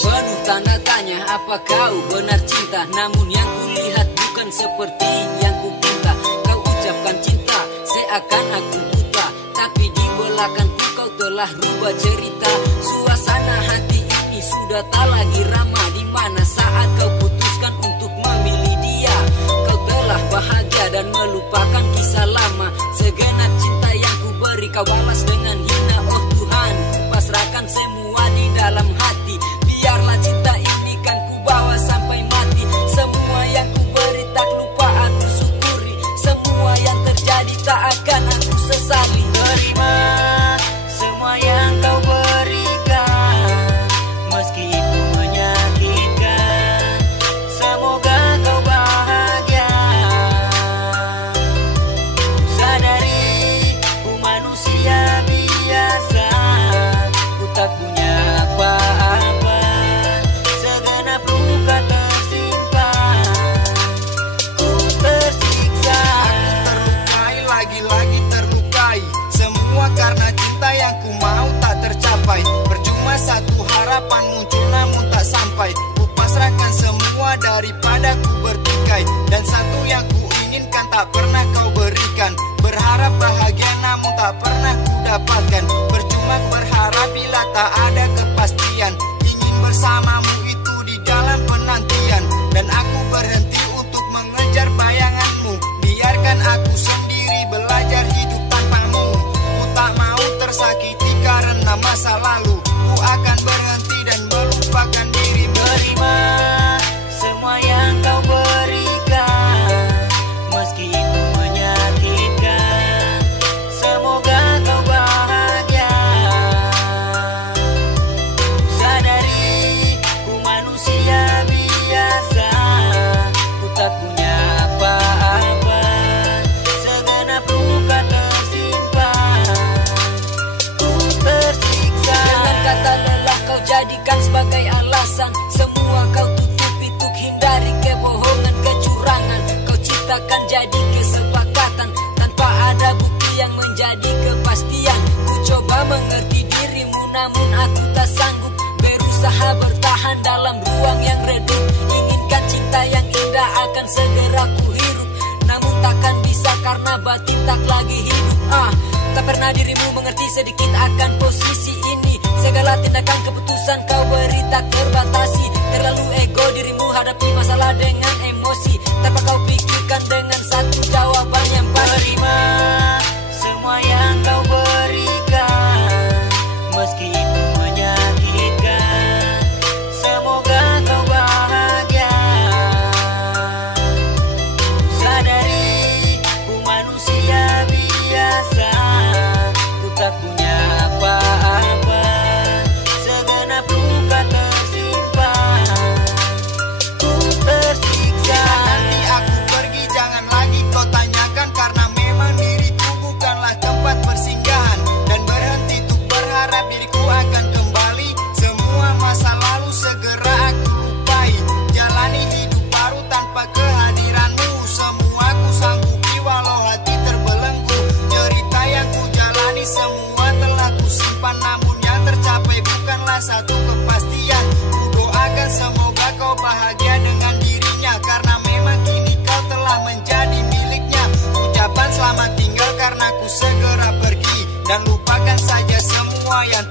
Penuh tanda tanya, apa kau benar cinta? Namun yang kulihat bukan seperti yang kupinta. Kau ucapkan cinta, seakan aku buta, tapi di belakangku kau telah rubah cerita. Suasana hati ini sudah tak lagi ramah. Di mana saat kau putuskan untuk memilih dia, kau telah bahagia dan melupakan kisah lama. Segenap cinta yang ku beri kau balas dengan hina. Oh Tuhan, ku pasrahkan semua di dalam hati. Biarlah cinta ini kan ku bawa sampai mati. Semua yang ku beri tak lupa aku syukuri. Semua yang terjadi tak akan aku sesali. Terima semua yang kau berikan, meski itu menyakitkan. Semoga kau bahagia. Sadari ku manusia biasa, ku tak punya apa-apa. Segenap luka tersimpan, ku tersiksa. Aku terlukai, lagi-lagi terlukai. Semua karena cinta yang ku mau tak tercapai. Percuma satu harapan muncul namun tak sampai. Ku pasrahkan semua daripada ku bertikai. Dan satu yang ku inginkan tak pernah kau berikan. Berharap bahagia namun tak pernah ku dapatkan. Percuma ku berharap bila tak ada kepastian. Ingin bersamamu itu di dalam penantian. Dan aku berhenti untuk mengejar bayanganmu. Biarkan aku sendiri belajar hidup tanpamu. Ku tak mau tersakiti karena masa lalu. Ku akan berhenti dan melupakan dirimu. Terima semua yang kau berikan, meski itu menyakitkan. Semoga kau bahagia. Sadari ku manusia biasa, ku tak punya apa-apa. Segenap luka tersimpan, ku tersiksa. Dengan kata lelah kau jadikan sebagai alasan. Semua kau tutupi untuk hindari kebohongan, kecurangan. Kau ciptakan jadi kesepakatan tanpa ada bukti yang menjadi kepastian. Ku coba mengerti dirimu namun aku tak sanggup. Berusaha bertahan dalam ruang yang redup. Inginkan cinta yang indah akan segera ku hirup, namun takkan bisa karena batin tak lagi hidup. Tak pernah dirimu mengerti sedikit akan posisi ini. Segala tindakan keputusan kau beri tak terbatasi. Terlalu ego dirimu hadapi masalah dengan emosi, tanpa kau pikirkan dengan satu jawaban yang pasti. Terima semua yang kau berikan, meski itu menyakitkan. Semoga kau bahagia. Sadari ku manusia biasa, ku tak punya apa-apa. Segenap luka tersimpan, ku tersiksa. Nanti aku pergi jangan lagi kau tanyakan. Karena memang diriku bukanlah tempat persinggahan. Dan berhenti untuk berharap diriku akan kembali. Semua masa lalu segera aku lupai. Jalani hidup baru tanpa kehadiranmu. Semua ku sanggupi walau hati terbelenggu. Cerita yang ku jalani semua telah ku simpan. Namun yang tercapai bukanlah satu kepastian. Ku doakan semoga kau bahagia dengan dirinya. Karena memang kini kau telah menjadi miliknya. Ucapan selamat tinggal karena ku segera pergi. Dan lupakan saja semua yang